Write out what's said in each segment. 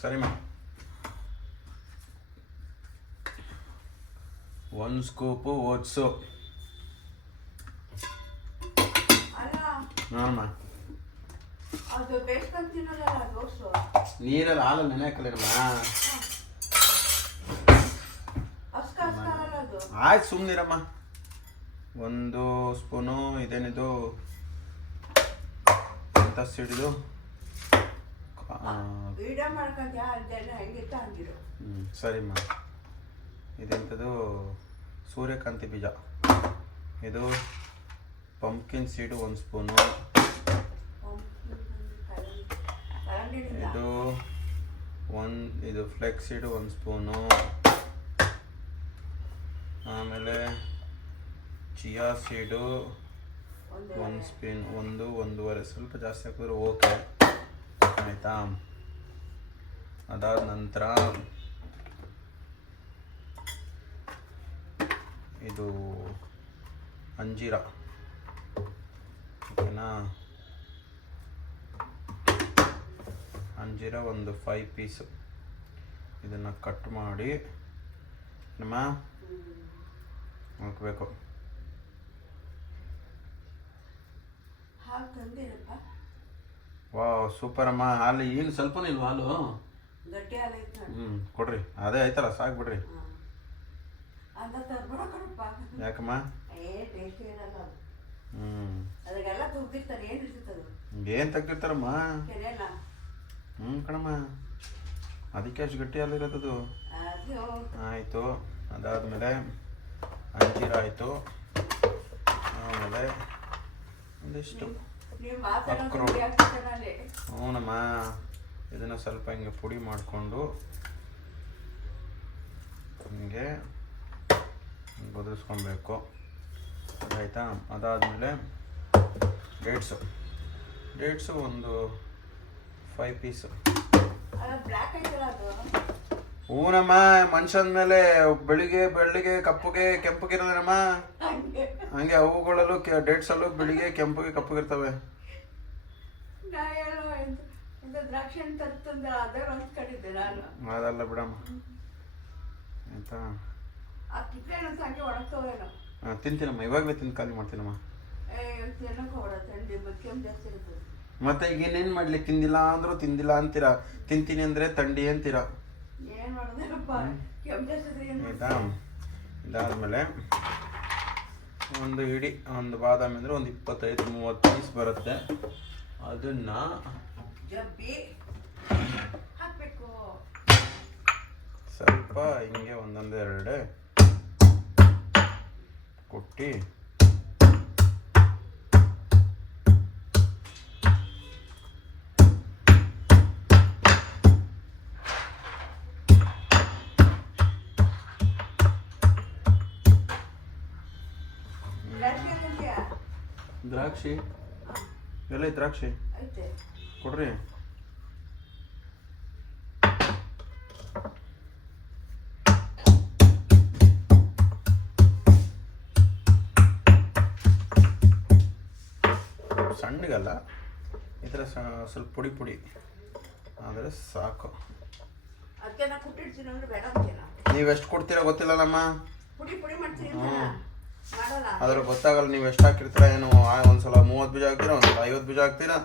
ಸರಿಮ್ಮ. 1 scoop oats. ನೋಡಮ್ಮ, ನೀರಲ್ಲಿ ಹಾಲಲ್ಲಿ ನೆನೆ ಹಾಕಲಿರಮ್ಮ. ಆಯ್ತು ಸುಮ್ಮನಿರಮ್ಮ. 1 ಸ್ಪೂನು ಇದೇನಿದು ಎಂತ ಸಿಡಿದು ಸರಿಮ್ಮ. ಇದೆಂಥದ್ದು ಸೂರ್ಯಕಾಂತಿ ಬೀಜ, ಇದು ಪಂಪ್ಕಿನ್ ಸೀಡು 1 ಸ್ಪೂನು, ಇದು ಫ್ಲೆಕ್ಸ್ ಸೀಡು 1 ಸ್ಪೂನು, ಆಮೇಲೆ ಚಿಯಾ ಸೀಡು 1 ಸ್ಪೂನ್, 1-1.5 ಸ್ವಲ್ಪ ಜಾಸ್ತಿ ಹಾಕಿದ್ರೆ ಓಕೆ ಆಯಿತಾ. ಅದಾದ ನಂತರ ಇದು ಅಂಜೀರ, ಓಕೆನಾ. ಅಂಜೀರ ಒಂದು 5 ಪೀಸು. ಇದನ್ನು ಕಟ್ ಮಾಡಿ ನಮ್ಮ ಹಾಕಬೇಕು. ವಾವ್ ಸೂಪರ್ ಅಮ್ಮ. ಹಾಲು ಏನು ಸ್ವಲ್ಪನೂ ಇಲ್ವಾ ಹಾಲು? ಕೊಡ್ರಿ, ಅದೇ ಆಯ್ತಲ್ಲ ಸಾಕು ಬಿಡ್ರಿ. ಯಾಕಮ್ಮ? ಏನು ತೆಗ್ದಿರ್ತಾರಮ್ಮ? ಕಣಮ್ಮ, ಅದಕ್ಕೆ ಅಷ್ಟು ಗಟ್ಟಿ ಹಾಲಿರೋದು. ಆಯಿತು. ಅದಾದಮೇಲೆ ಅಂಜೀರ ಆಯಿತು, ಆಮೇಲೆ ಒಂದಿಷ್ಟು ಅಕ್ರೋಟ್. ಹ್ಞೂನಮ್ಮ, ಇದನ್ನು ಸ್ವಲ್ಪ ಹಿಂಗೆ ಪುಡಿ ಮಾಡಿಕೊಂಡು ಹಿಂಗೆ ಬದಲಿಸ್ಕೊಬೇಕು, ಆಯಿತಾ. ಅದಾದಮೇಲೆ ಡೇಟ್ಸು ಒಂದು 5 ಪೀಸು. ಹೂನಮ್ಮ, ಮನುಷ್ಯನ ಮೇಲೆ ಬೆಳಿಗ್ಗೆ ಕಪ್ಪುಗೆ ಕೆಂಪಗಿರಲ್ಲಮ್ಮ, ಹಂಗೆ ಅವುಗಳಲ್ಲೂ ಡೇಟ್ಸಲ್ಲೂ ಬೆಳಿಗ್ಗೆ ಕೆಂಪುಗೆ ಕಪ್ಪಗಿರ್ತವೆ. ಅದಲ್ಲ ಬಿಡಮ್ಮ, ಆಯ್ತಾ. ತಿಂತೀನಮ್ಮ, ಇವಾಗಲೇ ತಿಂದು ಖಾಲಿ ಮಾಡ್ತೀನಮ್ಮ. ಮತ್ತೆ ಈಗ ಏನೇನು ಮಾಡ್ಲಿ? ತಿಂದಿಲ್ಲ ಅಂದ್ರೂ ತಿಂದಿಲ್ಲ ಅಂತೀರಾ, ತಿಂತೀನಿ ಅಂದರೆ ತಂಡಿ ಅಂತೀರಾ, ಆಯಿತಾ. ಇದಾದಮೇಲೆ ಒಂದು ಬಾದಾಮಿ ಅಂದರೆ ಒಂದು 25-30 ಪೀಸ್ ಬರುತ್ತೆ. ಅದನ್ನು ಸ್ವಲ್ಪ ಹಿಂಗೆ 1-2 ಕೊಟ್ಟು ದ್ರಾಕ್ಷಿ ಎಲ್ಲ ದ್ರಾಕ್ಷಿ ಕೊಡ್ರಿ. ಸಣ್ಣಗಲ್ಲ, ಈ ಥರ ಸ್ವಲ್ಪ ಪುಡಿ ಆದರೆ ಸಾಕು. ನೀವೆಷ್ಟು ಕೊಡ್ತೀರಾ ಗೊತ್ತಿಲ್ಲಲ್ಲಮ್ಮ. ಅದ್ರ ಗೊತ್ತಾಗಲ್ಲ ನೀವು ಎಷ್ಟು ಹಾಕಿರ್ತೀರ. ಏನು ಒಂದ್ಸಲ 30 ಬೀಜ ಹಾಕ್ತೀರಾ, ಒಂದ್ಸಲ 50 ಬೀಜ ಹಾಕ್ತೀರಾ.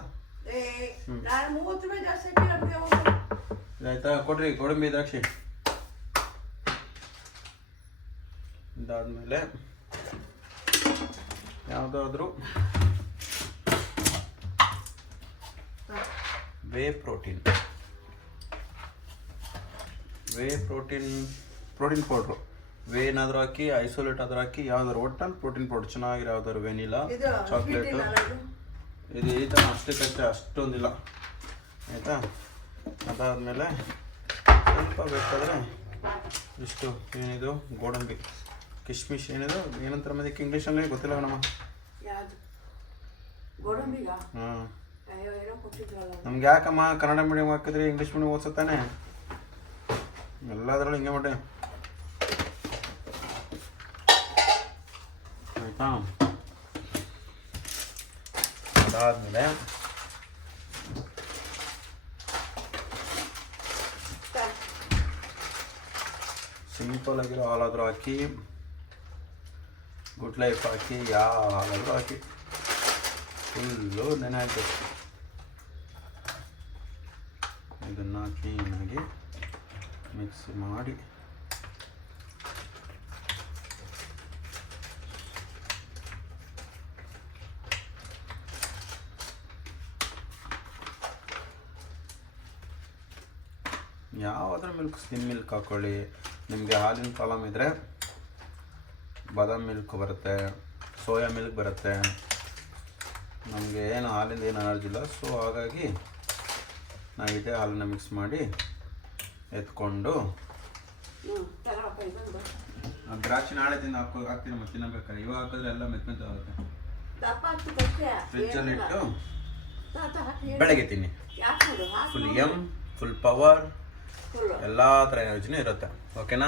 ಆಯ್ತಾ, ಕೊಡ್ರಿ ಗೋಡಂಬಿ ದ್ರಾಕ್ಷಿ. ಇದಾದ್ಮೇಲೆ ಯಾವುದಾದ್ರೂ ವೇ ಪ್ರೋಟೀನ್ ಪೌಡ್ರು. ವೇ ಏನಾದರೂ ಹಾಕಿ, ಐಸೋಲೇಟ್ ಆದರೂ ಹಾಕಿ, ಯಾವ್ದಾದ್ರು ಒಟ್ಟಲ್ಲಿ ಪ್ರೋಟೀನ್ ಪೌಡರ್ ಚೆನ್ನಾಗಿರೋ ಯಾವ್ದಾದ್ರು ವೆನಿಲಾ, ಚಾಕ್ಲೇಟು, ಇದು ಈ ಥರ ಅಷ್ಟಕ್ಕಷ್ಟೇ, ಅಷ್ಟೊಂದಿಲ್ಲ ಆಯಿತಾ. ಅದಾದಮೇಲೆ ಸ್ವಲ್ಪ ಬೇಕಾದರೆ ಇಷ್ಟು ಏನಿದು ಗೋಡಂಬಿ, ಕಿಶ್ಮಿಶ್, ಏನಿದು ಏನಂತಾರೆ ಅದಕ್ಕೆ ಇಂಗ್ಲೀಷಲ್ಲಿ ಗೊತ್ತಿಲ್ಲ ನಮ್ಮ. ಹಾಂ, ನಮ್ಗೆ ಯಾಕಮ್ಮ ಕನ್ನಡ ಮೀಡಿಯಮ್ ಹಾಕಿದ್ರಿ, ಇಂಗ್ಲೀಷ್ ಮೀಡಿಯಮ್ ಓದಿಸುತ್ತಾನೆ ಎಲ್ಲದರಲ್ಲೂ ಹಿಂಗೆ ಮಾಡಿ ಆಯಿತಾ. ಅದಾದಮೇಲೆ ಸಿಂಪಲ್ ಆಗಿರೋ ಹಾಲಾದರೂ ಹಾಕಿ, ಗುಡ್ ಲೈಫ್ ಹಾಕಿ, ಯಾವ ಹಾಲಾದರೂ ಹಾಕಿ ಫುಲ್ಲು ನೆನೆ ಹಾಕಬೇಕು. ಇದನ್ನು ಕ್ಲೀನಾಗಿ ಮಿಕ್ಸ್ ಮಾಡಿ ಯಾವುದ್ರ ಮಿಲ್ಕ್, ಸ್ಕಿಮ್ ಮಿಲ್ಕ್ ಹಾಕ್ಕೊಳ್ಳಿ. ನಿಮಗೆ ಹಾಲಿನ ಪ್ರಾಬ್ಲಮ್ ಇದ್ದರೆ ಬಾದಾಮ್ ಮಿಲ್ಕ್ ಬರುತ್ತೆ, ಸೋಯಾ ಮಿಲ್ಕ್ ಬರುತ್ತೆ. ನಮಗೆ ಏನು ಹಾಲಿಂದ ಏನು ಅಲರ್ಜಿ ಇಲ್ಲ, ಸೊ ಹಾಗಾಗಿ ನಾವು ಇದೇ ಹಾಲನ್ನ ಮಿಕ್ಸ್ ಮಾಡಿ ಎತ್ಕೊಂಡು ದ್ರಾಕ್ಷಿ ನಾಳೆ ದಿನ ಹಾಕ್ತೀನಿ ಮತ್ತೆ ತಿನ್ನಬೇಕಾದ್ರೆ. ಇವಾಗ ಹಾಕಿದ್ರೆ ಎಲ್ಲ ಮೆತ್ಮೆತ್ತಾಗುತ್ತೆ. ಫ್ರಿಜ್ಜಲ್ಲಿ ಇಟ್ಟು ಬೆಳಗ್ಗೆ ತಿನ್ನಿ. ಫುಲ್ ಯಮ್, ಫುಲ್ ಪವರ್, ಎಲ್ಲ ಥರ ಎನರ್ಜಿನೂ ಇರುತ್ತೆ. ಓಕೆನಾ?